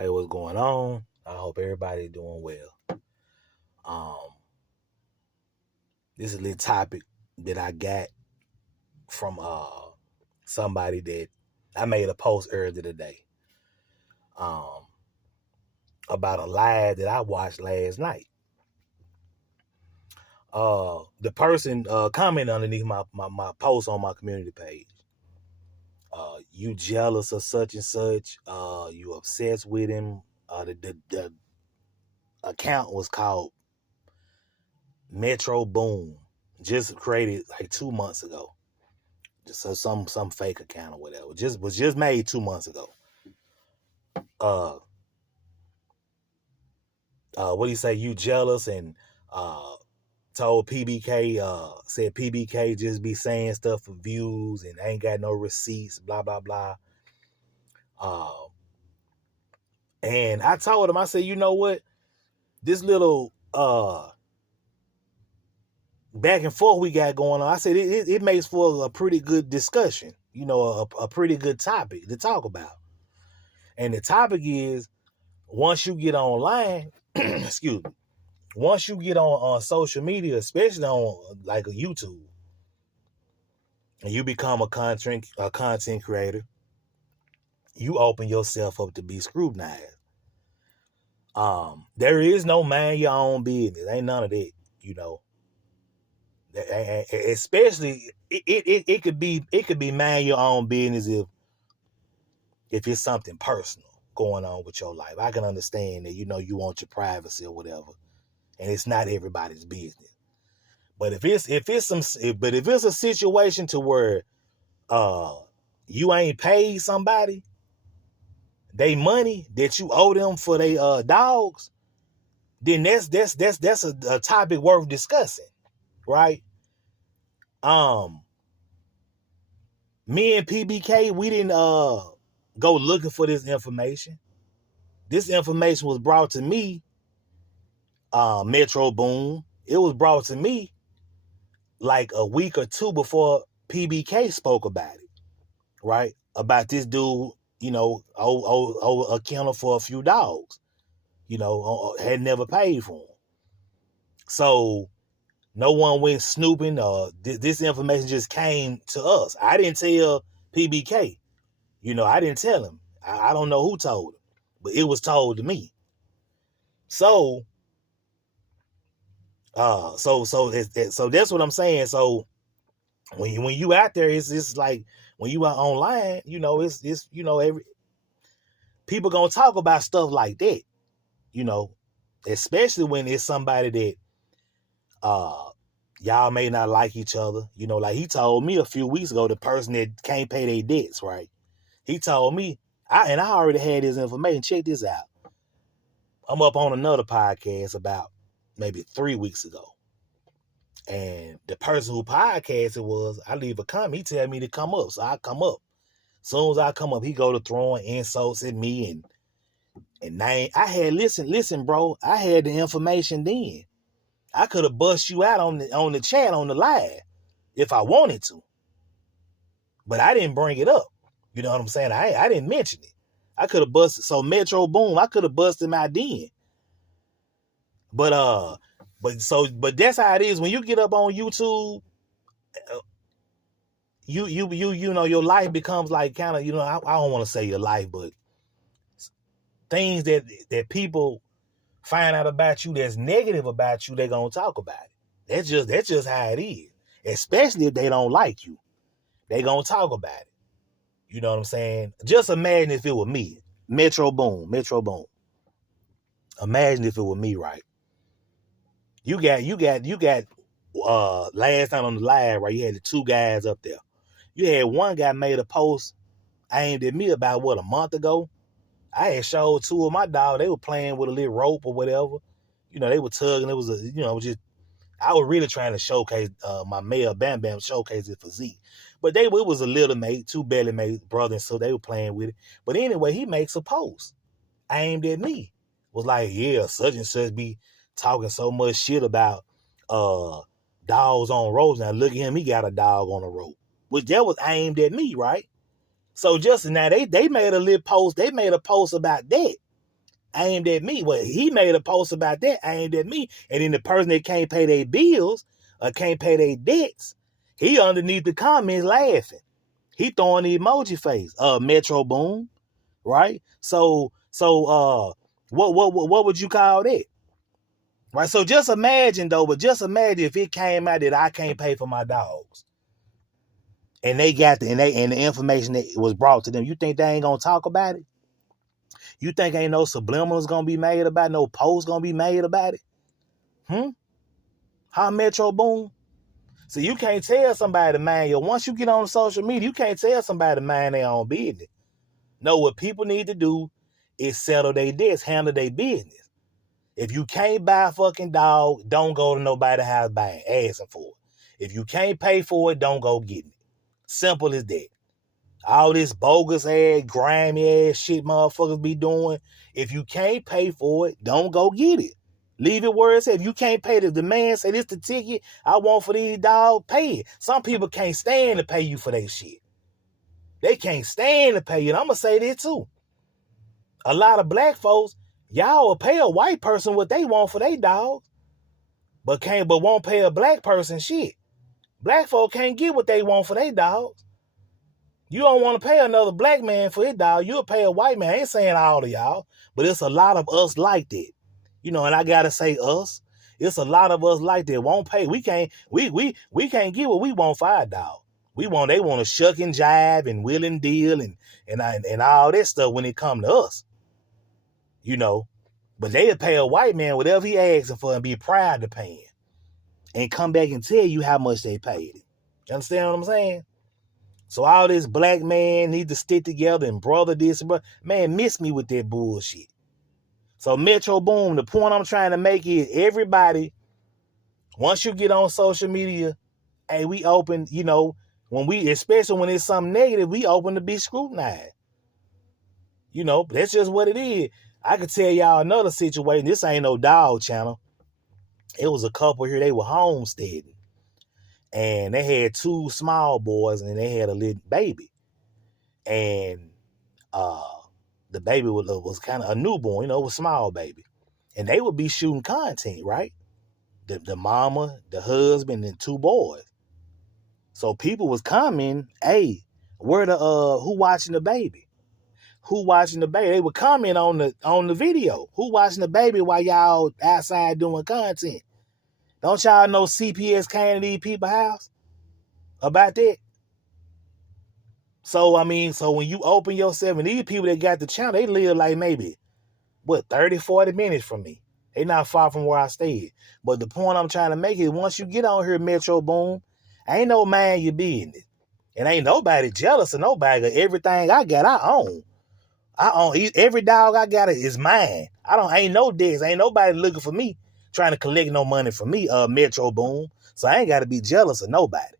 Hey, what's going on? I hope everybody doing well. Um, this is a little topic that I got from somebody that I made a post earlier today. Um, about a live that I watched last night. The person commented underneath my post on my community page. You jealous of such and such? You obsessed with him? The account was called Metro Boom, just created like 2 months ago. Just some fake account or whatever. Was just made 2 months ago. What do you say? You jealous and told PBK, said PBK just be saying stuff for views and ain't got no receipts, blah blah blah. And I told him, I said, you know what? This little back and forth we got going on, I said it makes for a pretty good discussion, a pretty good topic to talk about. And the topic is, once you get online, excuse me, once you get on social media, especially on like a YouTube, and you become a content creator, you open yourself up to be scrutinized. There is no mind your own business. Ain't none of that, Especially it could be mind your own business if it's something personal going on with your life. I can understand that, you want your privacy or whatever, and it's not everybody's business. But if it's a situation to where you ain't paid somebody they money that you owe them for they dogs, then that's a topic worth discussing, right? Me and PBK, we didn't go looking for this information. This information was brought to me, Metro Boom. It was brought to me like a week or two before PBK spoke about it, right? About this dude, accounted for a few dogs, had never paid for them. So no one went snooping. This information just came to us. I didn't tell PBK. I didn't tell him. I don't know who told him, but it was told to me. So, so that's what I'm saying. So when you out there, it's like when you are online, it's every people gonna talk about stuff like that, especially when it's somebody that y'all may not like each other. Like he told me a few weeks ago, the person that can't pay their debts, right? He told me, I already had his information. Check this out. I'm up on another podcast about maybe 3 weeks ago. And the person who podcasted was, I leave a comment, he tell me to come up. So I come up. As soon as I come up, he go to throwing insults at me and name. I had listen, bro. I had the information then. I could have bust you out on the chat, on the live, if I wanted to. But I didn't bring it up. You know what I'm saying? I didn't mention it. I could have busted. So Metro Boom, I could have busted him out then. But that's how it is when you get up on YouTube. Your life becomes like kind of, I don't want to say your life, but things that people find out about you that's negative about you, they're gonna talk about it. That's just how it is. Especially if they don't like you, they gonna talk about it. You know what I'm saying? Just imagine if it were me, Metro Boom. Imagine if it were me, right? You got last night on the live, right? You had the two guys up there. You had one guy made a post aimed at me about a month ago. I had showed two of my dogs. They were playing with a little rope or whatever. They were tugging. It was I was really trying to showcase my male Bam Bam, showcase his physique. But it was a little mate, two belly mates, brothers, so they were playing with it. But anyway, he makes a post aimed at me. Was like, yeah, such and such be talking so much shit about dogs on ropes. Now look at him, he got a dog on a rope. Which that was aimed at me, right? So just now they made a little post. They made a post about that. aimed at me. Well, he made a post about that aimed at me. And then the person that can't pay their bills or can't pay their debts, he underneath the comments laughing. He throwing the emoji face. Metro Boom, right? So what would you call that? Right? So just imagine though, but just imagine if it came out that I can't pay for my dogs. And they got the information that was brought to them. You think they ain't gonna talk about it? You think ain't no subliminals gonna be made about it? No posts gonna be made about it? How Metro Boom? So you can't tell somebody to mind your. Once you get on social media, you can't tell somebody to mind their own business. No, what people need to do is settle their debts, handle their business. If you can't buy a fucking dog, don't go to nobody's house buying, asking for it. If you can't pay for it, don't go getting it. Simple as that. All this bogus ass, grimy ass shit motherfuckers be doing. If you can't pay for it, don't go get it. Leave it where it's at. If you can't pay the man, say this the ticket I want for these dogs, pay it. Some people can't stand to pay you for that shit. They can't stand to pay you. And I'm going to say this too. A lot of black folks, y'all will pay a white person what they want for their dogs, but won't pay a black person shit. Black folk can't get what they want for their dogs. You don't want to pay another black man for his dog. You'll pay a white man. I ain't saying all of y'all, but it's a lot of us like that. And I gotta say us. It's a lot of us like that. Won't pay. We can't get what we want for our dog. They want to shuck and jive and will and deal and all that stuff when it come to us. But they'll pay a white man whatever he asking for and be proud to pay him. And come back and tell you how much they paid him. You understand what I'm saying? So all this black man need to stick together and brother this, brother. Man, miss me with that bullshit. So Metro Boom, the point I'm trying to make is everybody, once you get on social media, hey, we open, especially when it's something negative, we open to be scrutinized. That's just what it is. I could tell y'all another situation. This ain't no dog channel. It was a couple here, they were homesteading. And they had two small boys and they had a little baby. And the baby was kind of a newborn, it was a small baby. And they would be shooting content, right? The mama, the husband, and two boys. So people was commenting, hey, who watching the baby? Who watching the baby? They would comment on the video. Who watching the baby while y'all outside doing content? Don't y'all know CPS came to these people's house about that? So, when you open yourself, and these people that got the channel, they live like maybe, 30, 40 minutes from me. They not far from where I stayed. But the point I'm trying to make is once you get on here, Metro Boom, ain't no man your business. And ain't nobody jealous of nobody. Everything I got, I own. Every dog I got is mine. Ain't no debts. Ain't nobody looking for me, trying to collect no money from me, Metro Boom. So I ain't got to be jealous of nobody.